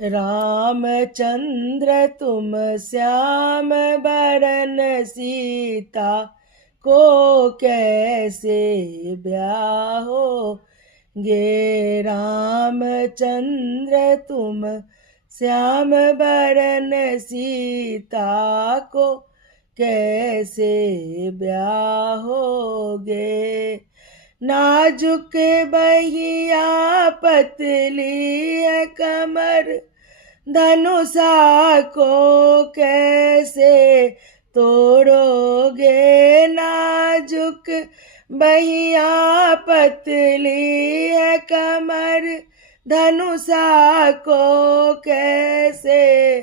रामचंद्र तुम श्याम बरन सीता को कैसे ब्याहोगे। रामचंद्र तुम श्याम बरन सीता को कैसे ब्याहोगे। नाजुक बहिया पतली है कमर, धनुषा को कैसे तोड़ोगे। नाजुक बहिया पतली है कमर, धनुषा को कैसे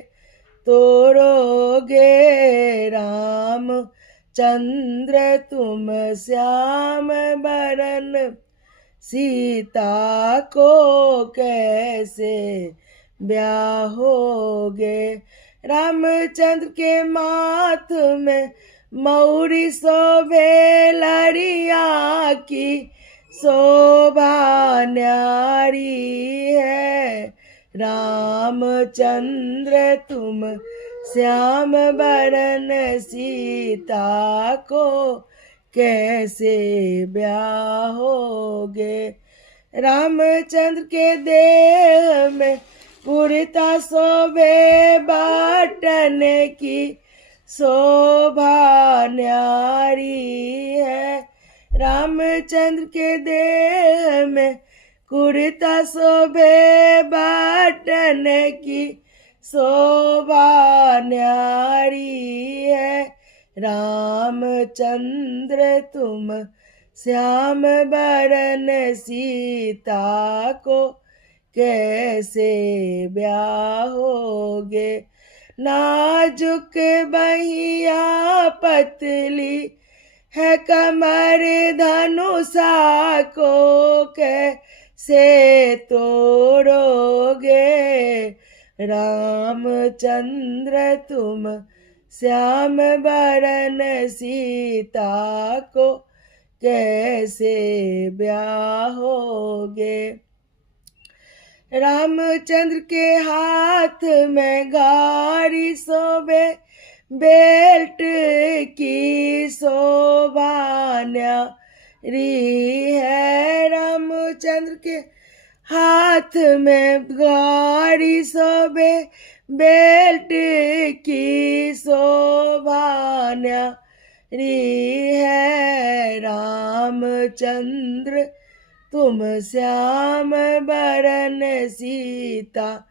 तोड़ोगे। राम चंद्र तुम श्याम बरन सीता को कैसे ब्याहोगे। रामचंद्र के माथ में मौरी शोभे, लड़िया की शोभा न्यारी है। रामचंद्र तुम श्याम बरन सीता को कैसे ब्याहोगे। रामचंद्र के देह में पुरता शोभे, बाटन की शोभा न्यारी है। रामचंद्र के देह में कुर्ता शोभे, बाटन की शोभा न्यारी है। रामचंद्र तुम श्याम बरन सीता को कैसे ब्याहोगे। नाजुक बहिया पतली है कमर, धनुषा को कैसे तोड़ोगे। रामचंद्र तुम श्याम बरन सीता को कैसे ब्याहोगे। रामचंद्र के हाथ में गारी शोभे, बेल्ट की शोभा न्यारी है। रामचंद्र के हाथ में गारी शोभे, बेल्ट की शोभा न्यारी है। रामचंद्र तुम श्याम बरन सीता